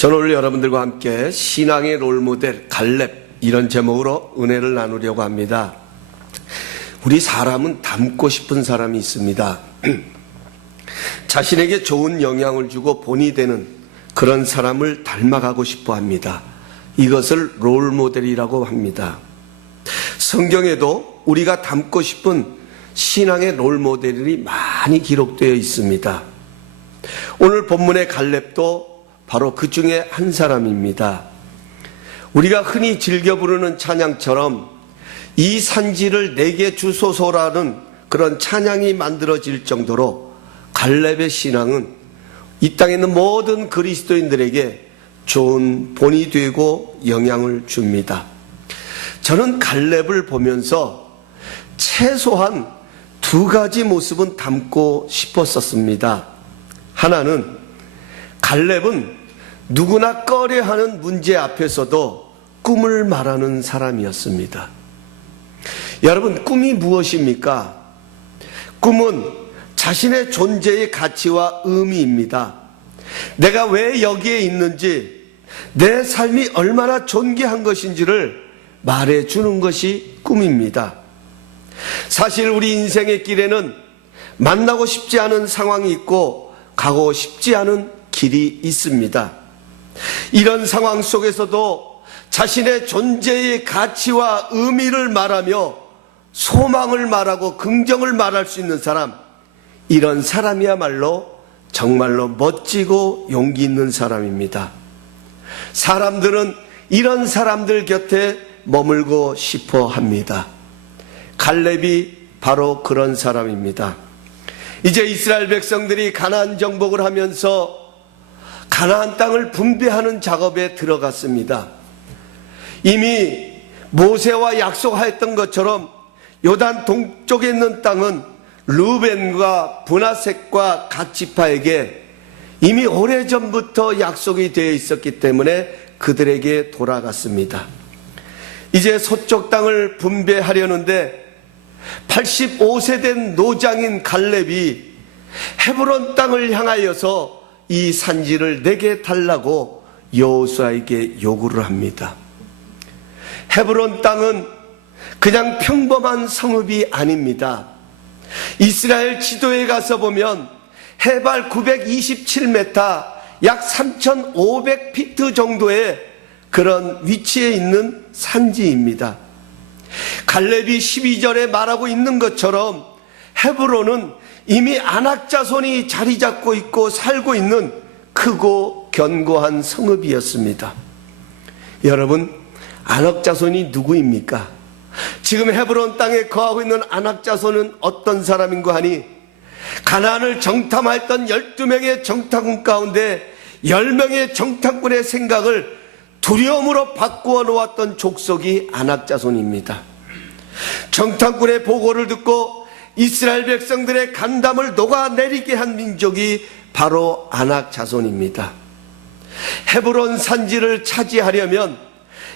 저는 오늘 여러분들과 함께 신앙의 롤모델 갈렙, 이런 제목으로 은혜를 나누려고 합니다. 우리 사람은 닮고 싶은 사람이 있습니다. 자신에게 좋은 영향을 주고 본이 되는 그런 사람을 닮아가고 싶어 합니다. 이것을 롤모델이라고 합니다. 성경에도 우리가 닮고 싶은 신앙의 롤모델이 많이 기록되어 있습니다. 오늘 본문의 갈렙도 바로 그 중에 한 사람입니다. 우리가 흔히 즐겨 부르는 찬양처럼 이 산지를 내게 주소서라는 그런 찬양이 만들어질 정도로 갈렙의 신앙은 이 땅에 있는 모든 그리스도인들에게 좋은 본이 되고 영향을 줍니다. 저는 갈렙을 보면서 최소한 두 가지 모습은 담고 싶었었습니다. 하나는, 갈렙은 누구나 꺼려하는 문제 앞에서도 꿈을 말하는 사람이었습니다. 여러분, 꿈이 무엇입니까? 꿈은 자신의 존재의 가치와 의미입니다. 내가 왜 여기에 있는지, 내 삶이 얼마나 존귀한 것인지를 말해주는 것이 꿈입니다. 사실 우리 인생의 길에는 만나고 싶지 않은 상황이 있고 가고 싶지 않은 길이 있습니다. 이런 상황 속에서도 자신의 존재의 가치와 의미를 말하며 소망을 말하고 긍정을 말할 수 있는 사람, 이런 사람이야말로 정말로 멋지고 용기 있는 사람입니다. 사람들은 이런 사람들 곁에 머물고 싶어 합니다. 갈렙이 바로 그런 사람입니다. 이제 이스라엘 백성들이 가나안 정복을 하면서 가나안 땅을 분배하는 작업에 들어갔습니다. 이미 모세와 약속하였던 것처럼 요단 동쪽에 있는 땅은 르우벤과 브나셋과 갓지파에게 이미 오래전부터 약속이 되어 있었기 때문에 그들에게 돌아갔습니다. 이제 서쪽 땅을 분배하려는데 85세 된 노장인 갈렙이 헤브론 땅을 향하여서 이 산지를 내게 달라고 여호수아에게 요구를 합니다. 헤브론 땅은 그냥 평범한 성읍이 아닙니다. 이스라엘 지도에 가서 보면 해발 927m, 약 3,500피트 정도의 그런 위치에 있는 산지입니다. 갈렙이 12절에 말하고 있는 것처럼 헤브론은 이미 아낙 자손이 자리 잡고 있고 살고 있는 크고 견고한 성읍이었습니다. 여러분, 아낙 자손이 누구입니까? 지금 헤브론 땅에 거하고 있는 아낙 자손은 어떤 사람인가 하니, 가나안을 정탐했던 12명의 정탐꾼 가운데 10명의 정탐꾼의 생각을 두려움으로 바꾸어 놓았던 족속이 아낙 자손입니다. 정탐꾼의 보고를 듣고 이스라엘 백성들의 간담을 녹아내리게 한 민족이 바로 아낙 자손입니다. 헤브론 산지를 차지하려면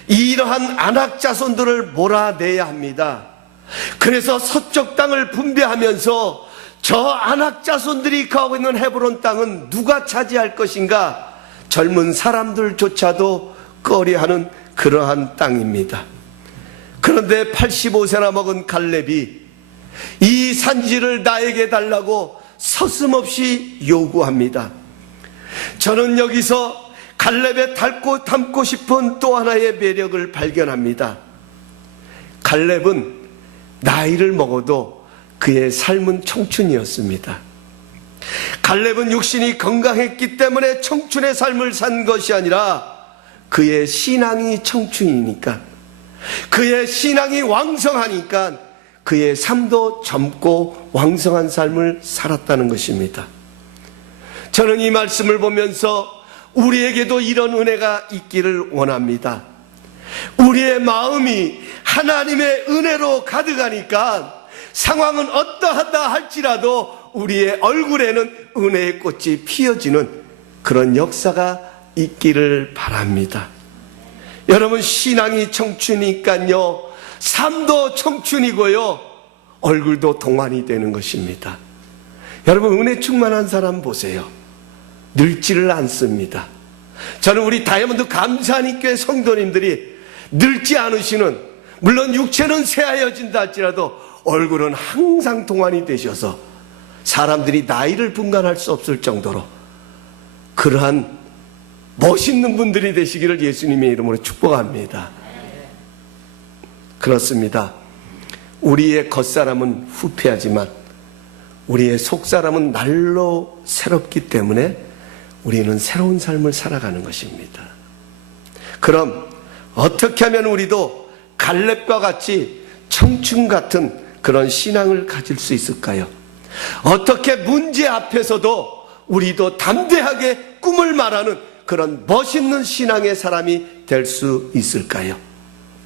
이러한 아낙 자손들을 몰아내야 합니다. 그래서 서쪽 땅을 분배하면서 저 아낙 자손들이 거하고 있는 헤브론 땅은 누가 차지할 것인가, 젊은 사람들조차도 꺼려하는 그러한 땅입니다. 그런데 85세나 먹은 갈렙이 이 산지를 나에게 달라고 서슴없이 요구합니다. 저는 여기서 갈렙의 닮고 싶은 또 하나의 매력을 발견합니다. 갈렙은 나이를 먹어도 그의 삶은 청춘이었습니다. 갈렙은 육신이 건강했기 때문에 청춘의 삶을 산 것이 아니라 그의 신앙이 청춘이니까, 그의 신앙이 왕성하니까 그의 삶도 젊고 왕성한 삶을 살았다는 것입니다. 저는 이 말씀을 보면서 우리에게도 이런 은혜가 있기를 원합니다. 우리의 마음이 하나님의 은혜로 가득하니까 상황은 어떠하다 할지라도 우리의 얼굴에는 은혜의 꽃이 피어지는 그런 역사가 있기를 바랍니다. 여러분, 신앙이 청춘이니까요, 삶도 청춘이고요, 얼굴도 동안이 되는 것입니다. 여러분, 은혜 충만한 사람 보세요. 늙지를 않습니다. 저는 우리 다이아몬드 감사하니교회 성도님들이 늙지 않으시는, 물론 육체는 새하여진다 할지라도 얼굴은 항상 동안이 되셔서 사람들이 나이를 분간할 수 없을 정도로 그러한 멋있는 분들이 되시기를 예수님의 이름으로 축복합니다. 그렇습니다. 우리의 겉사람은 후패하지만 우리의 속사람은 날로 새롭기 때문에 우리는 새로운 삶을 살아가는 것입니다. 그럼 어떻게 하면 우리도 갈렙과 같이 청춘 같은 그런 신앙을 가질 수 있을까요? 어떻게 문제 앞에서도 우리도 담대하게 꿈을 말하는 그런 멋있는 신앙의 사람이 될 수 있을까요?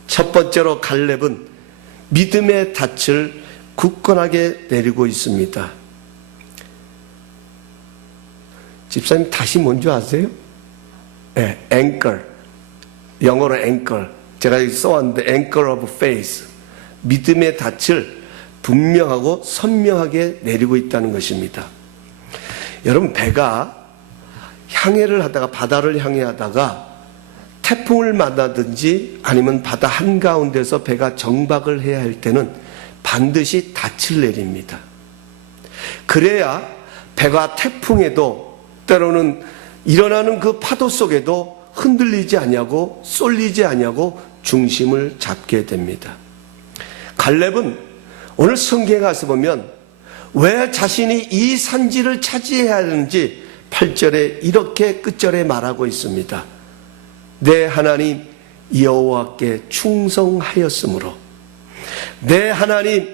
첫 번째로 갈렙은 믿음의 닻을 굳건하게 내리고 있습니다. 집사님 다시 뭔지 아세요? 네, anchor. 영어로 anchor. 제가 여기 써왔는데 anchor of faith. 믿음의 닻을 분명하고 선명하게 내리고 있다는 것입니다. 여러분, 배가 향해를 하다가, 바다를 향해 하다가 태풍을 만나든지 아니면 바다 한가운데서 배가 정박을 해야 할 때는 반드시 닻을 내립니다. 그래야 배가 태풍에도 때로는 일어나는 그 파도 속에도 흔들리지 않냐고, 쏠리지 않냐고 중심을 잡게 됩니다. 갈렙은 오늘 성경에 가서 보면 왜 자신이 이 산지를 차지해야 하는지 8절에 이렇게 끝절에 말하고 있습니다. 내 하나님 여호와께 충성하였으므로, 내 하나님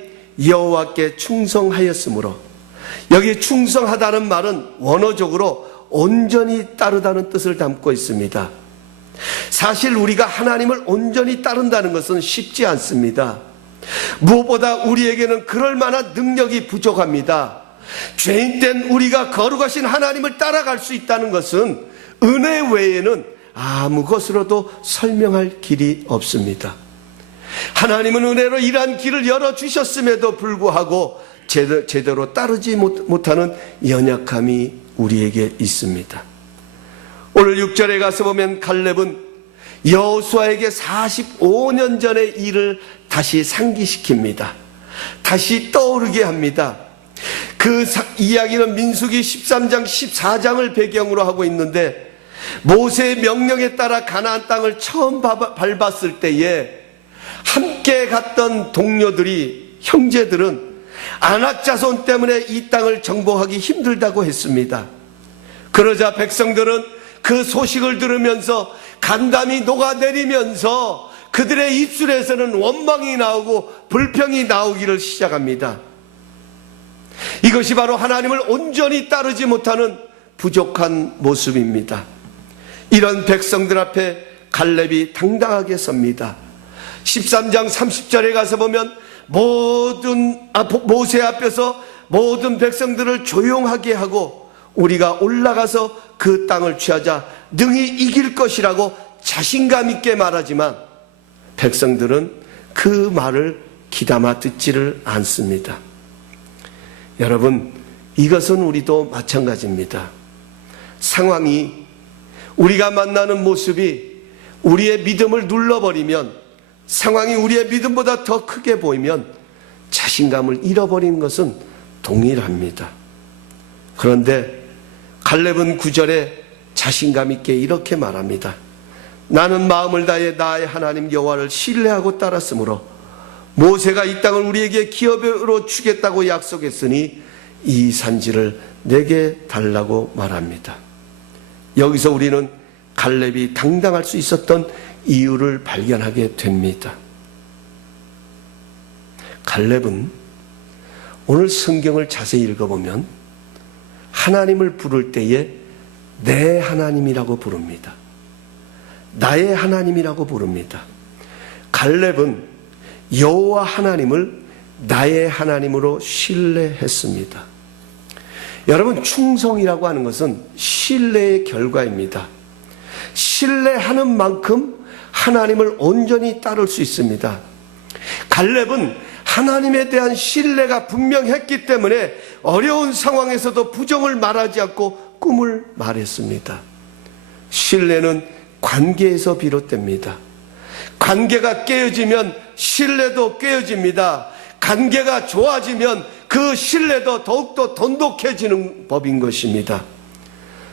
여호와께 충성하였으므로. 여기 충성하다는 말은 원어적으로 온전히 따르다는 뜻을 담고 있습니다. 사실 우리가 하나님을 온전히 따른다는 것은 쉽지 않습니다. 무엇보다 우리에게는 그럴 만한 능력이 부족합니다. 죄인된 우리가 거룩하신 하나님을 따라갈 수 있다는 것은 은혜 외에는 아무 것으로도 설명할 길이 없습니다. 하나님은 은혜로 이러한 길을 열어주셨음에도 불구하고 제대로 따르지 못하는 연약함이 우리에게 있습니다. 오늘 6절에 가서 보면 갈렙은 여호수아에게 45년 전의 일을 다시 상기시킵니다. 다시 떠오르게 합니다. 그 이야기는 민수기 13장 14장을 배경으로 하고 있는데, 모세의 명령에 따라 가나안 땅을 처음 밟았을 때에 함께 갔던 동료들이, 형제들은 아낙 자손 때문에 이 땅을 정복하기 힘들다고 했습니다. 그러자 백성들은 그 소식을 들으면서 간담이 녹아내리면서 그들의 입술에서는 원망이 나오고 불평이 나오기를 시작합니다. 이것이 바로 하나님을 온전히 따르지 못하는 부족한 모습입니다. 이런 백성들 앞에 갈렙이 당당하게 섭니다. 13장 30절에 가서 보면 모세 앞에서 모든 백성들을 조용하게 하고 우리가 올라가서 그 땅을 취하자 능히 이길 것이라고 자신감 있게 말하지만 백성들은 그 말을 귀담아 듣지를 않습니다. 여러분, 이것은 우리도 마찬가지입니다. 상황이, 우리가 만나는 모습이 우리의 믿음을 눌러버리면, 상황이 우리의 믿음보다 더 크게 보이면 자신감을 잃어버리는 것은 동일합니다. 그런데 갈렙은 9절에 자신감 있게 이렇게 말합니다. 나는 마음을 다해 나의 하나님 여호와를 신뢰하고 따랐으므로 모세가 이 땅을 우리에게 기업으로 주겠다고 약속했으니 이 산지를 내게 달라고 말합니다. 여기서 우리는 갈렙이 당당할 수 있었던 이유를 발견하게 됩니다. 갈렙은 오늘 성경을 자세히 읽어보면 하나님을 부를 때에 내 하나님이라고 부릅니다. 나의 하나님이라고 부릅니다. 갈렙은 여호와 하나님을 나의 하나님으로 신뢰했습니다. 여러분, 충성이라고 하는 것은 신뢰의 결과입니다. 신뢰하는 만큼 하나님을 온전히 따를 수 있습니다. 갈렙은 하나님에 대한 신뢰가 분명했기 때문에 어려운 상황에서도 부정을 말하지 않고 꿈을 말했습니다. 신뢰는 관계에서 비롯됩니다. 관계가 깨어지면 신뢰도 깨어집니다. 관계가 좋아지면 그 신뢰도 더욱더 돈독해지는 법인 것입니다.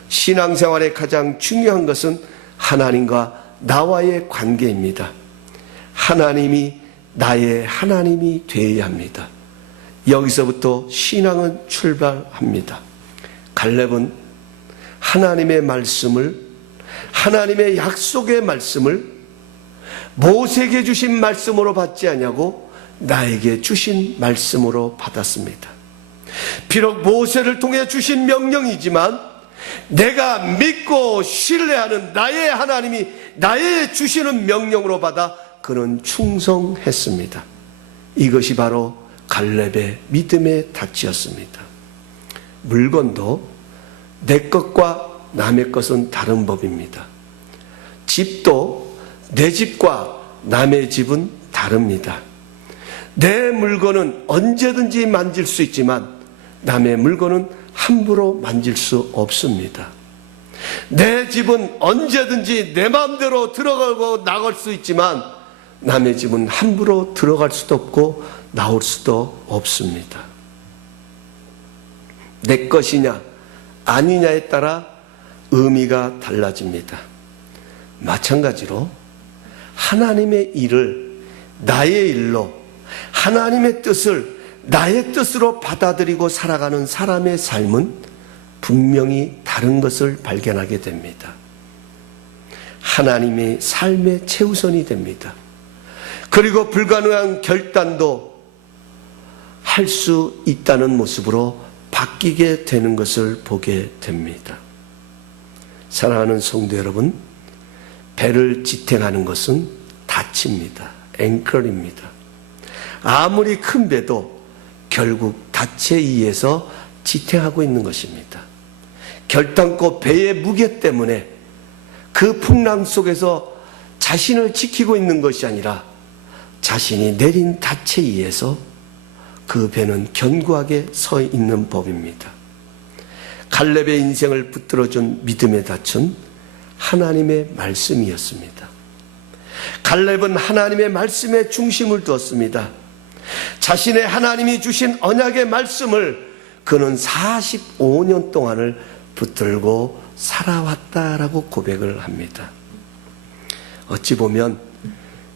신앙생활의 가장 중요한 것은 하나님과 나와의 관계입니다. 하나님이 나의 하나님이 되어야 합니다. 여기서부터 신앙은 출발합니다. 갈렙은 하나님의 말씀을, 하나님의 약속의 말씀을 모세에게 주신 말씀으로 받지 아니하고 나에게 주신 말씀으로 받았습니다. 비록 모세를 통해 주신 명령이지만 내가 믿고 신뢰하는 나의 하나님이 나의 주시는 명령으로 받아 그는 충성했습니다. 이것이 바로 갈렙의 믿음의 닻이었습니다. 물건도 내 것과 남의 것은 다른 법입니다. 집도 내 집과 남의 집은 다릅니다. 내 물건은 언제든지 만질 수 있지만 남의 물건은 함부로 만질 수 없습니다. 내 집은 언제든지 내 마음대로 들어가고 나갈 수 있지만 남의 집은 함부로 들어갈 수도 없고 나올 수도 없습니다. 내 것이냐 아니냐에 따라 의미가 달라집니다. 마찬가지로 하나님의 일을 나의 일로, 하나님의 뜻을 나의 뜻으로 받아들이고 살아가는 사람의 삶은 분명히 다른 것을 발견하게 됩니다. 하나님의 삶의 최우선이 됩니다. 그리고 불가능한 결단도 할 수 있다는 모습으로 바뀌게 되는 것을 보게 됩니다. 사랑하는 성도 여러분, 배를 지탱하는 것은 닻입니다. 앵컬입니다. 아무리 큰 배도 결국 닻에 의해서 지탱하고 있는 것입니다. 결단코 배의 무게 때문에 그 풍랑 속에서 자신을 지키고 있는 것이 아니라 자신이 내린 닻에 의해서 그 배는 견고하게 서 있는 법입니다. 갈렙의 인생을 붙들어준 믿음의 닻은 하나님의 말씀이었습니다. 갈렙은 하나님의 말씀에 중심을 두었습니다. 자신의 하나님이 주신 언약의 말씀을 그는 45년 동안을 붙들고 살아왔다라고 고백을 합니다. 어찌 보면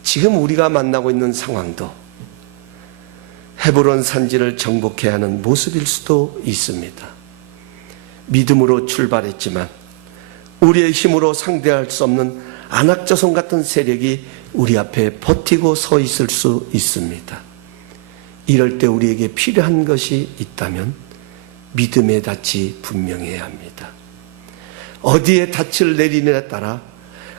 지금 우리가 만나고 있는 상황도 헤브론 산지를 정복해야 하는 모습일 수도 있습니다. 믿음으로 출발했지만 우리의 힘으로 상대할 수 없는 안악자손 같은 세력이 우리 앞에 버티고 서 있을 수 있습니다. 이럴 때 우리에게 필요한 것이 있다면 믿음의 닻이 분명해야 합니다. 어디에 닻을 내리느냐에 따라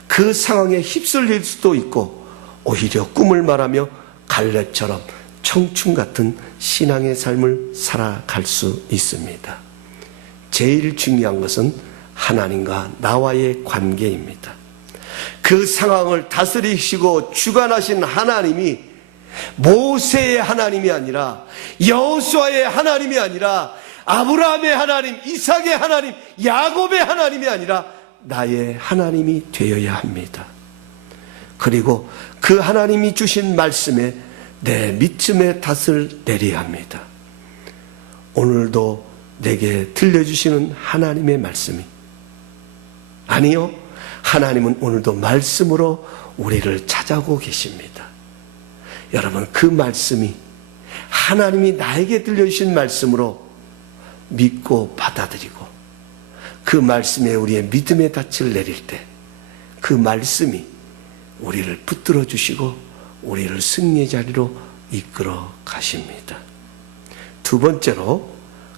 그 상황에 휩쓸릴 수도 있고 오히려 꿈을 말하며 갈렙처럼 청춘 같은 신앙의 삶을 살아갈 수 있습니다. 제일 중요한 것은 하나님과 나와의 관계입니다. 그 상황을 다스리시고 주관하신 하나님이 모세의 하나님이 아니라 여호수아의 하나님이 아니라 아브라함의 하나님, 이삭의 하나님, 야곱의 하나님이 아니라 나의 하나님이 되어야 합니다. 그리고 그 하나님이 주신 말씀에 내 믿음의 닻을 내려야 합니다. 오늘도 내게 들려주시는 하나님의 말씀이 아니요, 하나님은 오늘도 말씀으로 우리를 찾아오고 계십니다. 여러분, 그 말씀이 하나님이 나에게 들려주신 말씀으로 믿고 받아들이고 그 말씀에 우리의 믿음의 닻을 내릴 때 그 말씀이 우리를 붙들어 주시고 우리를 승리의 자리로 이끌어 가십니다. 두 번째로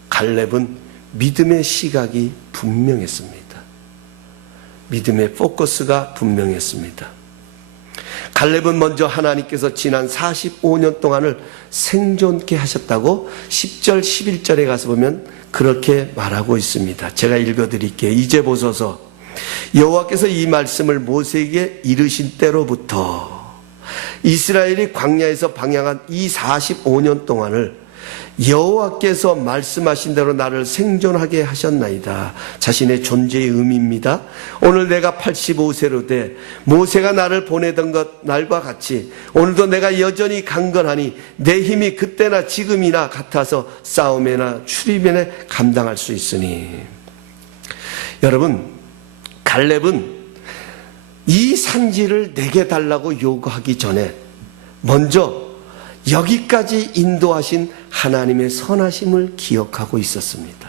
갈렙은 믿음의 시각이 분명했습니다. 믿음의 포커스가 분명했습니다. 갈렙은 먼저 하나님께서 지난 45년 동안을 생존케 하셨다고 10절 11절에 가서 보면 그렇게 말하고 있습니다. 제가 읽어드릴게요. 이제 보소서, 여호와께서 이 말씀을 모세에게 이르신 때로부터 이스라엘이 광야에서 방향한 이 45년 동안을 여호와께서 말씀하신 대로 나를 생존하게 하셨나이다. 자신의 존재의 의미입니다. 오늘 내가 85세로 돼 모세가 나를 보내던 것 날과 같이 오늘도 내가 여전히 강건하니 내 힘이 그때나 지금이나 같아서 싸움에나 출입에 감당할 수 있으니. 여러분, 갈렙은 이 산지를 내게 달라고 요구하기 전에 먼저 여기까지 인도하신 하나님의 선하심을 기억하고 있었습니다.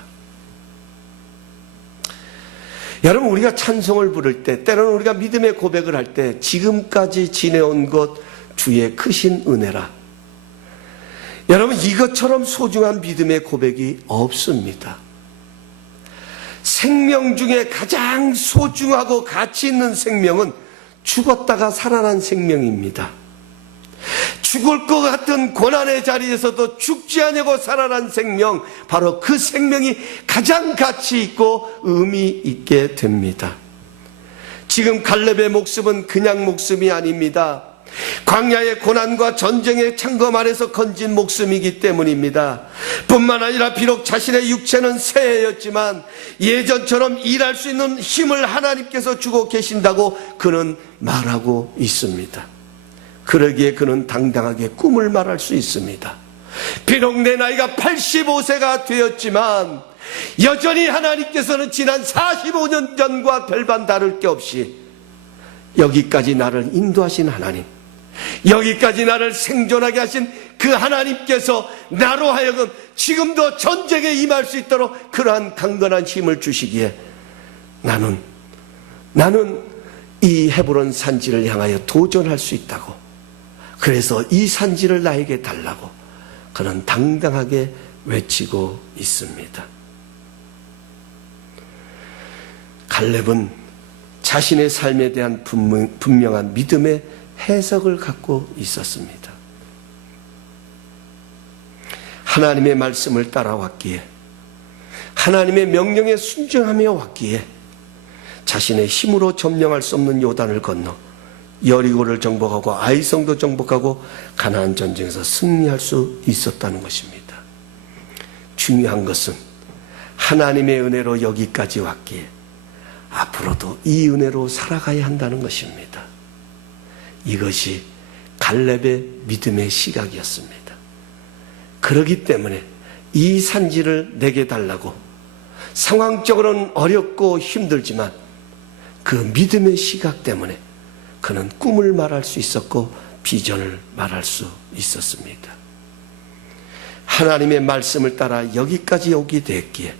여러분, 우리가 찬송을 부를 때, 때로는 우리가 믿음의 고백을 할 때 지금까지 지내온 것 주의 크신 은혜라. 여러분, 이것처럼 소중한 믿음의 고백이 없습니다. 생명 중에 가장 소중하고 가치 있는 생명은 죽었다가 살아난 생명입니다. 죽을 것 같은 고난의 자리에서도 죽지 않고 살아난 생명, 바로 그 생명이 가장 가치 있고 의미 있게 됩니다. 지금 갈렙의 목숨은 그냥 목숨이 아닙니다. 광야의 고난과 전쟁의 창검 아래서 건진 목숨이기 때문입니다. 뿐만 아니라 비록 자신의 육체는 쇠해였지만 예전처럼 일할 수 있는 힘을 하나님께서 주고 계신다고 그는 말하고 있습니다. 그러기에 그는 당당하게 꿈을 말할 수 있습니다. 비록 내 나이가 85세가 되었지만 여전히 하나님께서는 지난 45년 전과 별반 다를 게 없이 여기까지 나를 인도하신 하나님, 여기까지 나를 생존하게 하신 그 하나님께서 나로 하여금 지금도 전쟁에 임할 수 있도록 그러한 강건한 힘을 주시기에 나는 이 헤브론 산지를 향하여 도전할 수 있다고, 그래서 이 산지를 나에게 달라고 그는 당당하게 외치고 있습니다. 갈렙은 자신의 삶에 대한 분명한 믿음의 해석을 갖고 있었습니다. 하나님의 말씀을 따라왔기에, 하나님의 명령에 순종하며 왔기에 자신의 힘으로 점령할 수 없는 요단을 건너 여리고를 정복하고 아이성도 정복하고 가나안 전쟁에서 승리할 수 있었다는 것입니다. 중요한 것은 하나님의 은혜로 여기까지 왔기에 앞으로도 이 은혜로 살아가야 한다는 것입니다. 이것이 갈렙의 믿음의 시각이었습니다. 그렇기 때문에 이 산지를 내게 달라고, 상황적으로는 어렵고 힘들지만 그 믿음의 시각 때문에 그는 꿈을 말할 수 있었고 비전을 말할 수 있었습니다. 하나님의 말씀을 따라 여기까지 오게 됐기에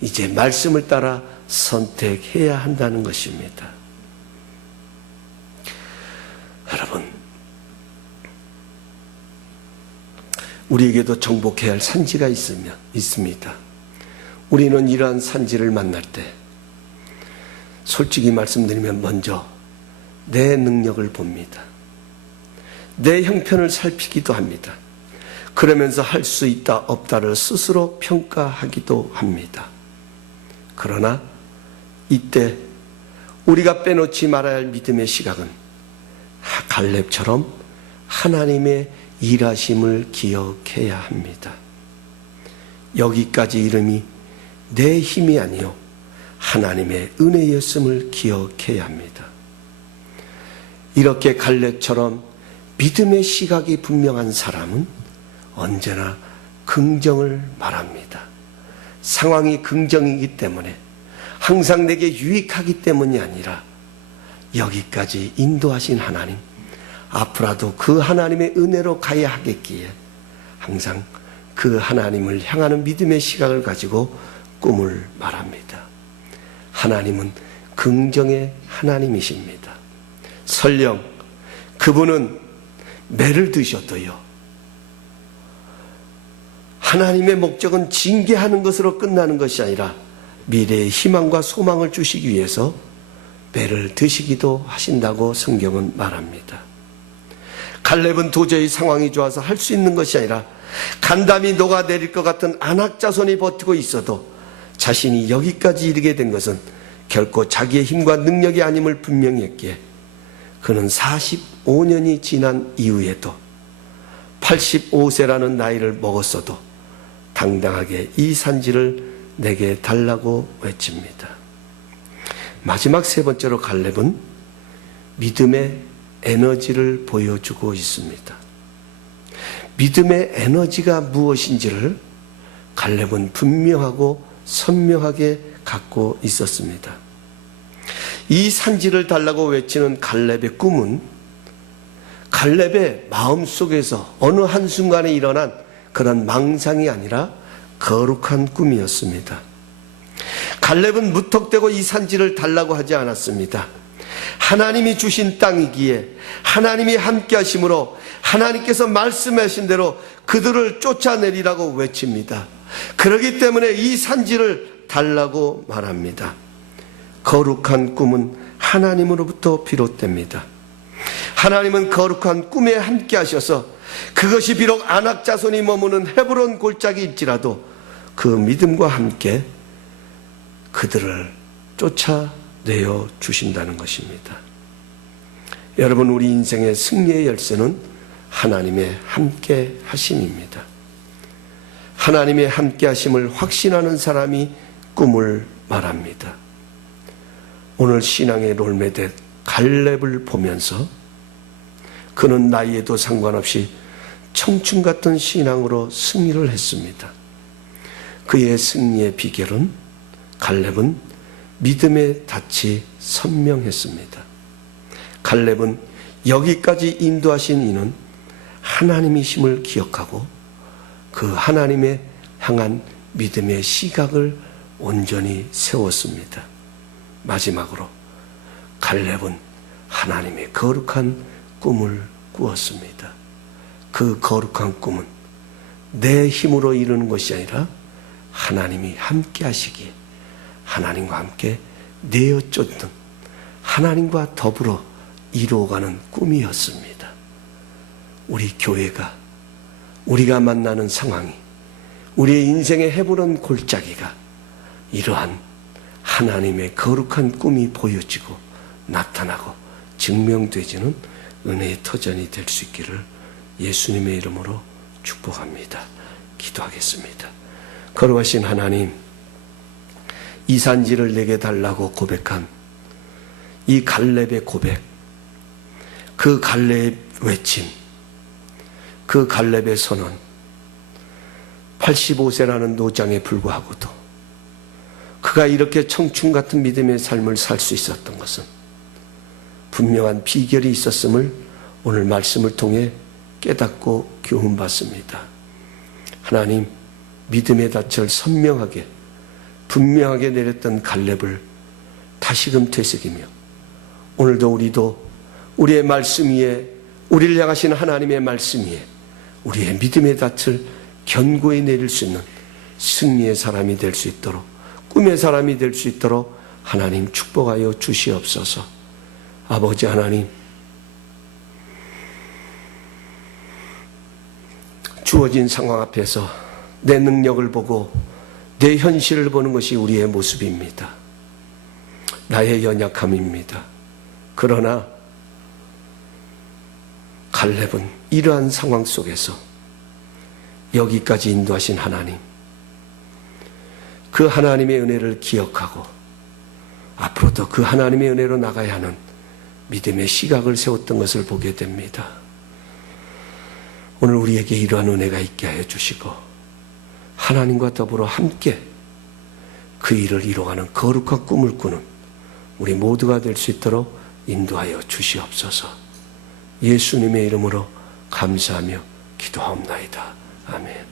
이제 말씀을 따라 선택해야 한다는 것입니다. 여러분, 우리에게도 정복해야 할 산지가 있습니다. 우리는 이러한 산지를 만날 때 솔직히 말씀드리면 먼저 내 능력을 봅니다. 내 형편을 살피기도 합니다. 그러면서 할 수 있다 없다를 스스로 평가하기도 합니다. 그러나 이때 우리가 빼놓지 말아야 할 믿음의 시각은 갈렙처럼 하나님의 일하심을 기억해야 합니다. 여기까지 이름이 내 힘이 아니요 하나님의 은혜였음을 기억해야 합니다. 이렇게 갈렙처럼 믿음의 시각이 분명한 사람은 언제나 긍정을 말합니다. 상황이 긍정이기 때문에, 항상 내게 유익하기 때문이 아니라 여기까지 인도하신 하나님, 앞으로도 그 하나님의 은혜로 가야 하겠기에 항상 그 하나님을 향하는 믿음의 시각을 가지고 꿈을 말합니다. 하나님은 긍정의 하나님이십니다. 설령 그분은 매를 드셔도요, 하나님의 목적은 징계하는 것으로 끝나는 것이 아니라 미래의 희망과 소망을 주시기 위해서 매를 드시기도 하신다고 성경은 말합니다. 갈렙은 도저히 상황이 좋아서 할 수 있는 것이 아니라 간담이 녹아내릴 것 같은 안악 자손이 버티고 있어도 자신이 여기까지 이르게 된 것은 결코 자기의 힘과 능력이 아님을 분명히 했기에 그는 45년이 지난 이후에도 85세라는 나이를 먹었어도 당당하게 이 산지를 내게 달라고 외칩니다. 마지막 세 번째로 갈렙은 믿음의 에너지를 보여주고 있습니다. 믿음의 에너지가 무엇인지를 갈렙은 분명하고 선명하게 갖고 있었습니다. 이 산지를 달라고 외치는 갈렙의 꿈은 갈렙의 마음속에서 어느 한순간에 일어난 그런 망상이 아니라 거룩한 꿈이었습니다. 갈렙은 무턱대고 이 산지를 달라고 하지 않았습니다. 하나님이 주신 땅이기에 하나님이 함께 하심으로 하나님께서 말씀하신 대로 그들을 쫓아내리라고 외칩니다. 그렇기 때문에 이 산지를 달라고 말합니다. 거룩한 꿈은 하나님으로부터 비롯됩니다. 하나님은 거룩한 꿈에 함께 하셔서 그것이 비록 아낙 자손이 머무는 헤브론 골짜기일지라도 그 믿음과 함께 그들을 쫓아내어 주신다는 것입니다. 여러분, 우리 인생의 승리의 열쇠는 하나님의 함께 하심입니다. 하나님의 함께 하심을 확신하는 사람이 꿈을 말합니다. 오늘 신앙의 롤모델 갈렙을 보면서 그는 나이에도 상관없이 청춘 같은 신앙으로 승리를 했습니다. 그의 승리의 비결은 갈렙은 믿음의 닻이 선명했습니다. 갈렙은 여기까지 인도하신 이는 하나님이심을 기억하고 그 하나님의 향한 믿음의 시각을 온전히 세웠습니다. 마지막으로 갈렙은 하나님의 거룩한 꿈을 꾸었습니다. 그 거룩한 꿈은 내 힘으로 이루는 것이 아니라 하나님이 함께 하시기에 하나님과 함께 내어 쫓는 하나님과 더불어 이루어가는 꿈이었습니다. 우리 교회가, 우리가 만나는 상황이, 우리의 인생의 헤브론 골짜기가 이러한 하나님의 거룩한 꿈이 보여지고 나타나고 증명되지는 은혜의 터전이 될 수 있기를 예수님의 이름으로 축복합니다. 기도하겠습니다. 거룩하신 하나님, 이 산지를 내게 달라고 고백한 이 갈렙의 고백, 그 갈렙의 외침, 그 갈렙의 선언, 85세라는 노장에 불구하고도 그가 이렇게 청춘 같은 믿음의 삶을 살 수 있었던 것은 분명한 비결이 있었음을 오늘 말씀을 통해 깨닫고 교훈받습니다. 하나님, 믿음의 닻을 선명하게 분명하게 내렸던 갈렙을 다시금 되새기며 오늘도 우리도 우리의 말씀 위에, 우리를 향하신 하나님의 말씀 위에 우리의 믿음의 닻을 견고히 내릴 수 있는 승리의 사람이 될 수 있도록, 꿈의 사람이 될 수 있도록 하나님 축복하여 주시옵소서. 아버지 하나님, 주어진 상황 앞에서 내 능력을 보고 내 현실을 보는 것이 우리의 모습입니다. 나의 연약함입니다. 그러나 갈렙은 이러한 상황 속에서 여기까지 인도하신 하나님, 그 하나님의 은혜를 기억하고 앞으로도 그 하나님의 은혜로 나가야 하는 믿음의 시각을 세웠던 것을 보게 됩니다. 오늘 우리에게 이러한 은혜가 있게 하여 주시고 하나님과 더불어 함께 그 일을 이루어가는 거룩한 꿈을 꾸는 우리 모두가 될 수 있도록 인도하여 주시옵소서. 예수님의 이름으로 감사하며 기도하옵나이다. 아멘.